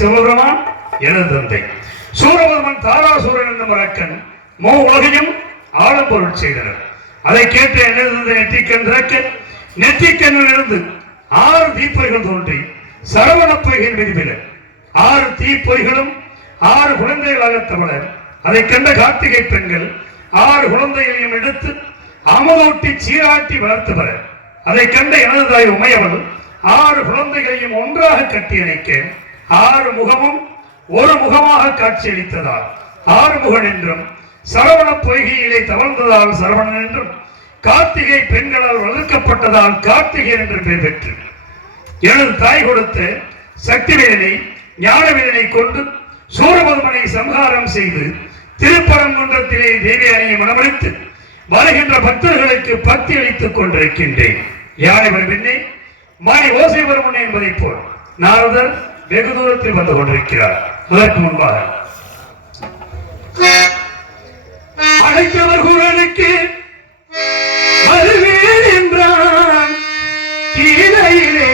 சிவபெருமான் எனது தந்தை சூரபத்மன் தாராசூரன் என்ற மரக்கன் மோ உலகையும் ஆழம்பொருள் செய்தனர். அதை கேட்டு எனது தந்தை நெற்றிக்கண் திறக்க நெற்றிக்கண்ணிலிருந்து 6 தீப்பொறிகள் தோன்றி சரவணப்பொய்கள் விதிபில 6 தீப்பொறிகளும் 6 குழந்தைகளாக தவள அதை கண்ட கார்த்திகை பெண்கள் 6 குழந்தைகளையும் எடுத்து அமுதூட்டி சீராட்டி வளர்த்து வர அதை கண்ட எனது தாய் உமையவள் 6 குழந்தைகளையும் ஒன்றாக கட்டி அணைக்க 6 முகமும் ஒரு முகமாக காட்சியளித்ததால் 6 முகன் என்றும் சரவண பொய்கையிலே தவழ்ந்ததால் சரவணன் என்றும் கார்த்திகை பெண்களால் வளர்க்கப்பட்டதால் கார்த்திகேயன் என்று பெயர் பெற்று எனது தாய் கொடுத்த சக்திவேலனை ஞானவேலனை கொண்டு சூரபத்மனை சம்ஹாரம் செய்து திருப்பரங்குன்றத்திலே தேவியானையை மனமளித்து வருகின்ற பக்தர்களுக்கு பக்தி அளித்துக் கொண்டிருக்கின்றேன். யானை வருவின்னே மாறி ஓசை வரும் என்பதை போல் நாரதர் வெகு தூரத்தில் வந்து கொண்டிருக்கிறார். அதற்கு முன்பாக அழைத்தவர் குரலுக்கு வருவேன் என்றான் கீதையிலே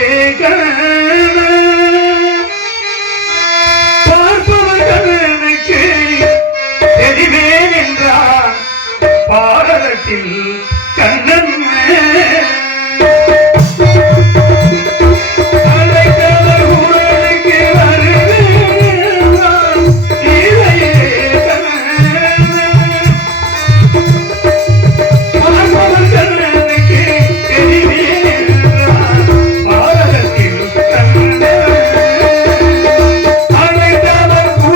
பார்ப்பவர்களுக்கு தெரிவேன் என்றான் பாரதத்தில் கண்ணன் Thank you.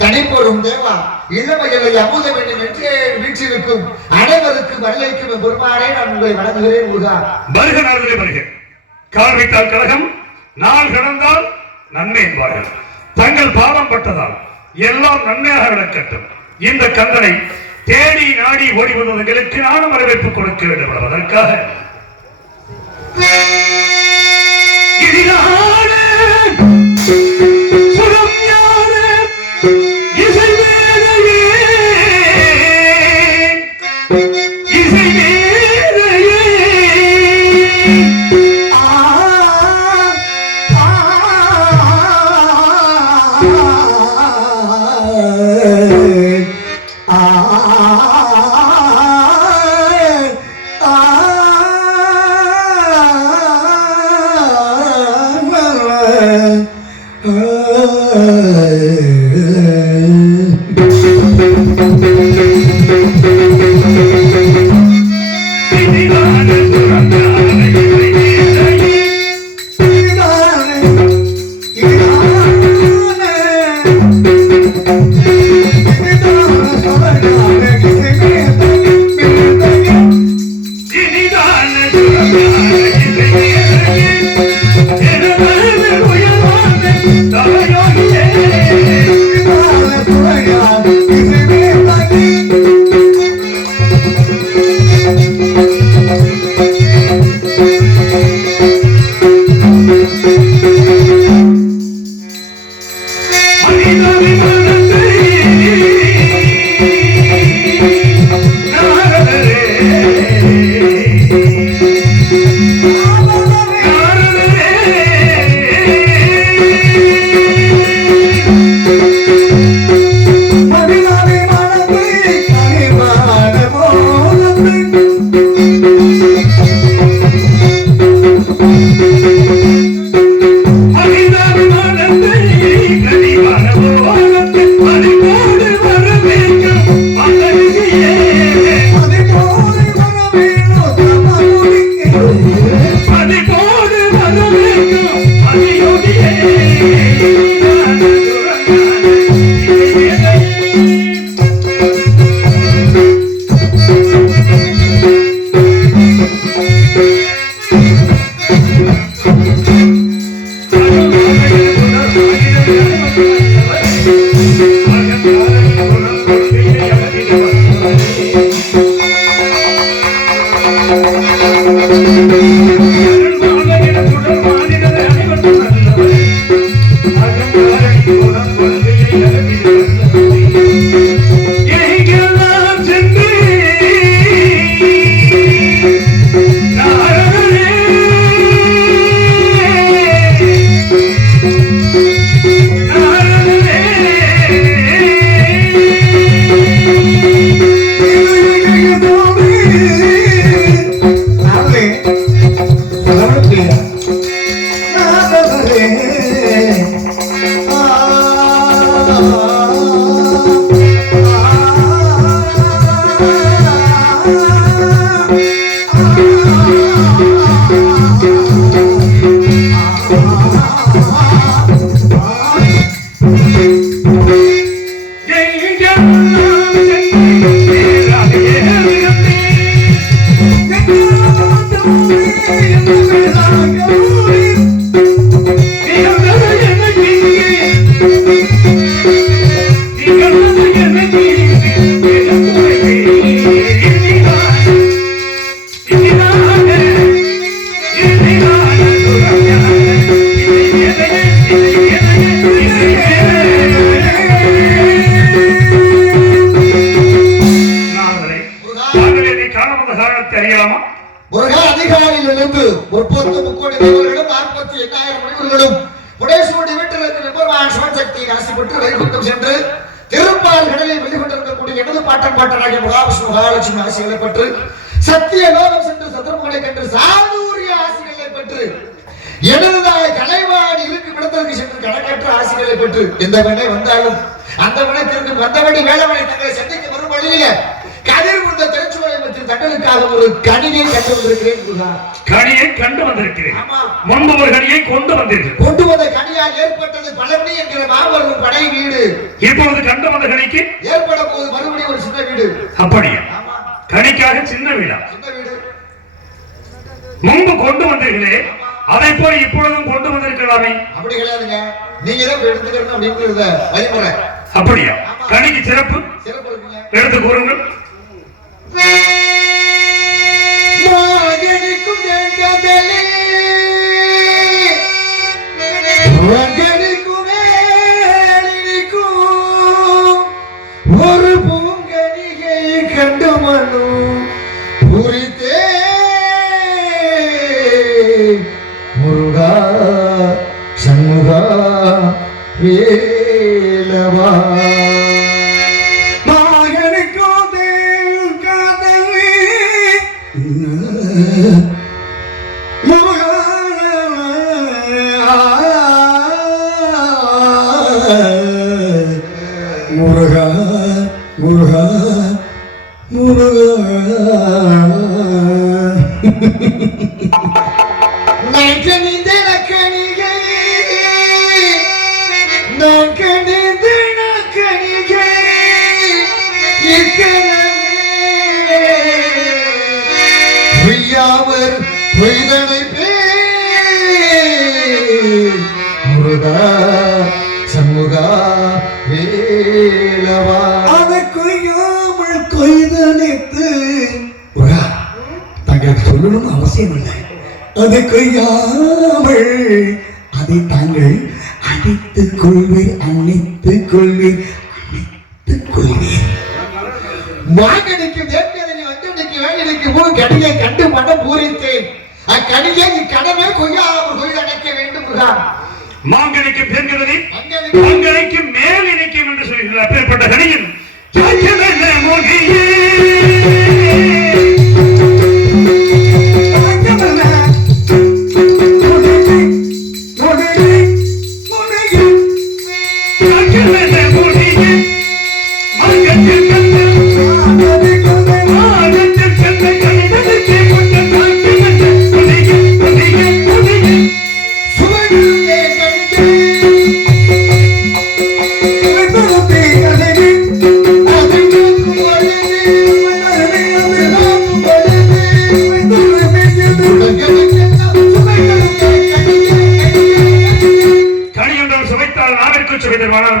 தனிப்பொருள் தேவா இளமைகளை அமுத வேண்டும் என்று வீற்றிருக்கும் அனைவருக்கும் வரலைக்கும் பெருமானே நான் உங்களை வணங்குகிறேன். முருகா வருக நாளிலே வருக. கால் வைத்தால் கழகம், நாள் கடந்தால் நன்மை என்பார்கள். தங்கள் பாதம் பட்டதால் எல்லாம் நன்மையாக நடக்கட்டும். இந்த கந்தனை தேடி நாடி ஓடி வந்தவர்களுக்கு நானும் வரவேற்பு கொடுக்க வேண்டும். அதற்காக எந்த வினை வந்தாலும் அந்த வினை திரும்பி வந்தபடி வேளவனை தங்களை சந்திக்க வரும் வழியில கதிர் கொடுத்த திருச்சுவலை தங்களுக்கு தங்களுக்காக ஒரு கனியை கண்டு வந்திருக்கிறேன் முருகா. கனியை கண்டு வந்திருக்கிறேன். ஆமா. முன்பு ஒரு கனியை கொண்டு வந்தீர்கள். கொண்டு வந்த கனியால் ஏற்பட்டது பழனி என்கிற மாபெரும் படை வீடு. இப்பொழுது கண்டு வந்த கனிக்கு ஏற்பட போது மறுபடியும் ஒரு சின்ன வீடு. அப்படியா? ஆமா. கனிக்காக சின்ன வீடா? சின்ன வீடு. முன்பு கொண்டு வந்தீர்களே, அதை போய் இப்பொழுதும் கொண்டு வந்திருக்கலாமே. அப்படி கிடையாதுங்க. நீங்க தான் எடுத்துக்கணும் அப்படிங்கறத வழிமுறை. அப்படியா? கனிக்கு சிறப்பு சிறப்பு இருக்குங்க. எடுத்து கூறுங்கள். மாகனிக்கும் தேங்கதலே வங்கனிக்கும் மேலினிக்கும் ஒரு பூங்கனிகை கண்டு மனும் புரித்தே முருகா சண்முகா வேலவா முருகா முருகா முருகா நான் கணிந்த கணிகை நான் கணிந்த கணிகை பொய்யாவர் பொய்தனை முருகா சண்முகா வேலவா அதை கொய்யாமல் கொய்தனைத்து முருகா தங்களுக்கு சொல்லணும் அவசியம் இல்லை. அதை கொய்யாமல் அதை தாங்கள் அடித்துக் கொள்வீர் அணைத்துக் கொள்வீர் அணைத்துக் கொள்வீர். மாங்கனிக்கு வேட்கதனை வந்தனுக்கு வேண்டிக்கு போய் கனியை கண்டு மனம் பூரித்தேன். அக்கனியை இக்கடமே கொய்யாமல் கொய்தடைக்க வேண்டும் முருகா. மாங்கனிக்கு பெண்கிறதை மாங்கனிக்கு மேல் இணைக்கும் என்று சொல்கிறார். அப்பேற்பட்ட கனியின்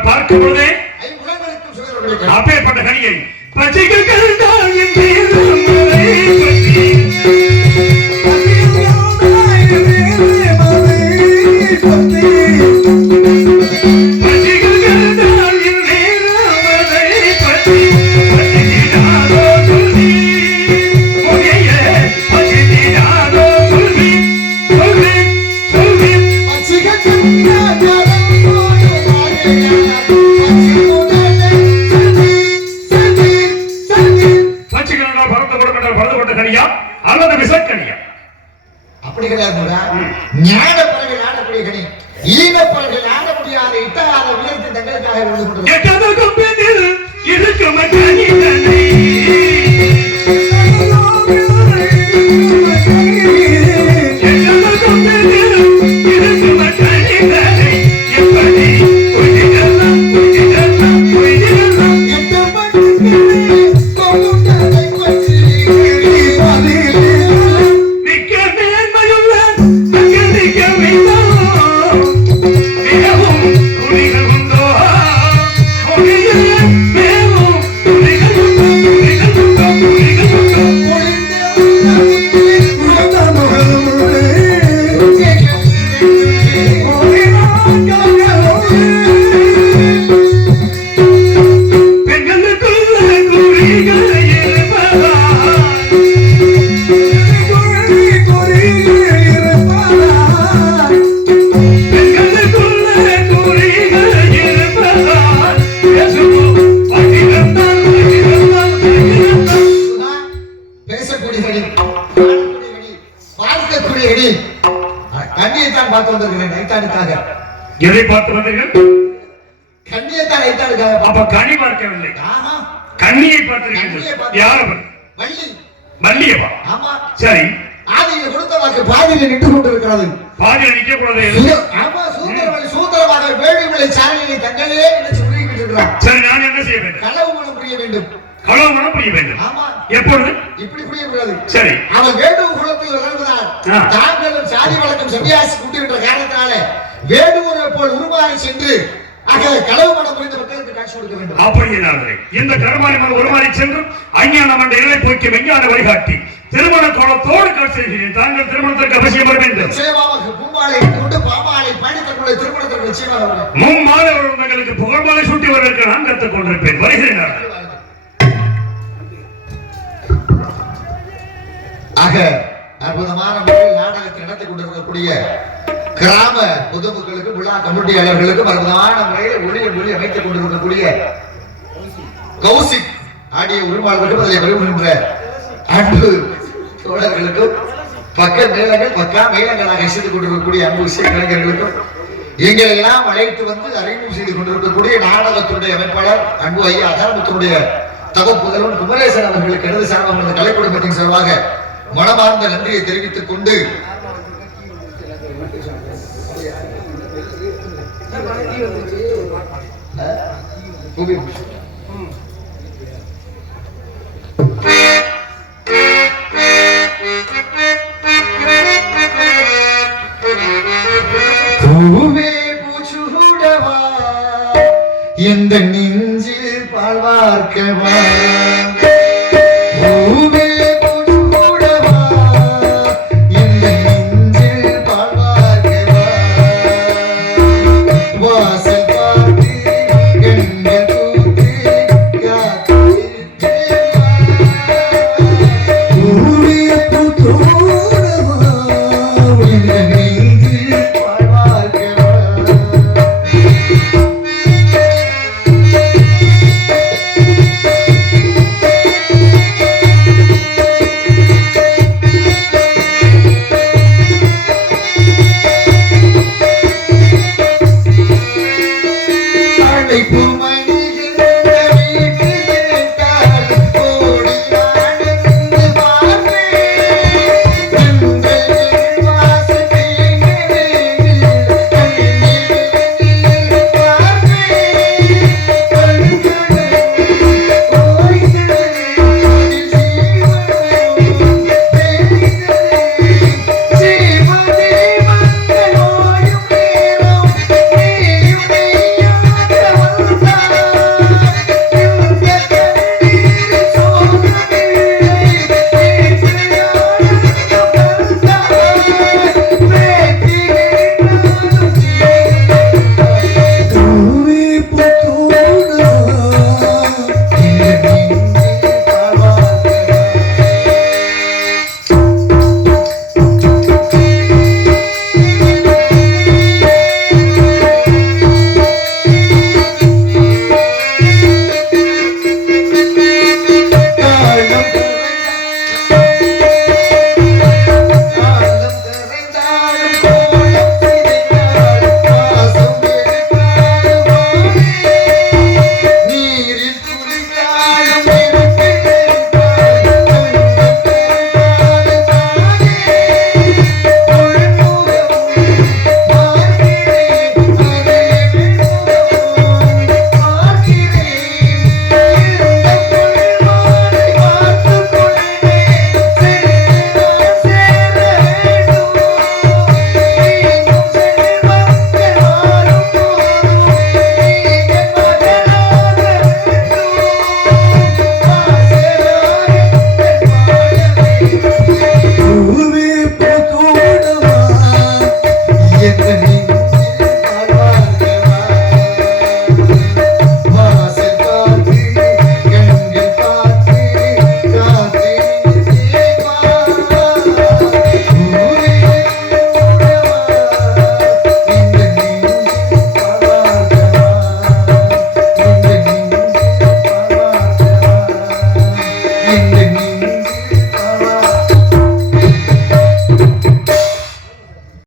பார்க்கும் பொழுதே அப்பேற்பட்ட கனியை பச்சைகள் கண்டால் என்று அப்படி கிடையாது. ஞான பலர்கள் ஆடக்கூடிய கனி, ஈன பலர்கள் ஆட முடியாத இட்டகாத உயர்த்தி தங்களுக்காக இருந்து கண்ணியத்தான் பார்த்து வந்திருக்கிறேன் நைட்டானுக்காக. எதை பார்த்து வந்தீர்கள்? கண்ணியத்தான் நைட்டானுக்காக. அப்ப கனி பார்க்கவில்லை, ஆமா கண்ணியை பார்த்திருக்கிறீர்கள். யார் அவர்? வள்ளி. மல்லியப்பா ஆமா சரி ஆதியில் கொடுத்த வாக்கு பாதியில் நின்று கொண்டிருக்கிறது. பாதியில நிக்க கூடாது. ஆமா சூத்திரமாக வேள்விகளை சாரலினை தங்களே நினைச்சு புரியிட்டு இருக்கிறார். சரி நான் என்ன செய்ய வேண்டும்? களவு மனம் புரிய வேண்டும். களவு மனம் புரிய வேண்டும். ஆமா எப்பொழுது? இப்படி புரியக்கூடாது. சரி அவன் வேடுவ குலத்தில் வளர்வதால் தாங்களும் சாதி வழக்கம் சன்னியாசி கூட்டுகின்ற காரணத்தினால வேடுவரை போல் உருமாறி சென்று களவு மனம் புரிந்த மக்களுக்கு காட்சி கொடுக்க வேண்டும். அப்படியே இந்த கருமாரி மன் உருமாறி சென்று அஞ்ஞான மண்ட இலை போக்கி விஞ்ஞான வழிகாட்டி திருமண கோலத்தோடு காட்சி செய்கிறேன். தாங்கள் திருமணத்திற்கு அவசியம் வர வேண்டும். நிச்சயமாக பூமாலை கொண்டு பாமாலை பயணித்தக்கூடிய திருமணத்திற்கு நிச்சயமாக மும்மாலை தங்களுக்கு புகழ்மாலை சூட்டி வருவதற்கு நான் கற்றுக் கொண்டிருப்பேன். வருகிறேன். ஆக அற்புதமான முறையில் நாடகத்தை நடத்தி கொண்டிருக்கக்கூடிய கிராம பொதுமக்களுக்கும் விழா கமிட்டியாளர்களுக்கும் அற்புதமான முறையில் ஒளி அமைத்துக் கொண்டிருக்கக்கூடிய கௌசிக் ஆடிய உரிமையாளர்களுக்கும் அதில் வருகின்ற அன்பு தோழர்களுக்கும் பக்கா மேளங்களாக இசைத்துக் கொண்டிருக்கக்கூடிய அன்பு இசை கலைஞர்களுக்கும் எங்களை எல்லாம் அழைத்து வந்து அறிமுகம் செய்து கொண்டிருக்கக்கூடிய நாடகத்துடைய அமைப்பாளர் அன்பு ஐயா அகரமுத்தினுடைய தகப்புதலும் குமரேசன் அவர்களுக்கு எனது சார்பாக கலை குடும்பத்தின் சார்பாக மனமார்ந்த நன்றியை தெரிவித்துக் கொண்டு பூவே பூச்சூடவா எந்த நெஞ்சில் பால் வார்க்கவா பூவே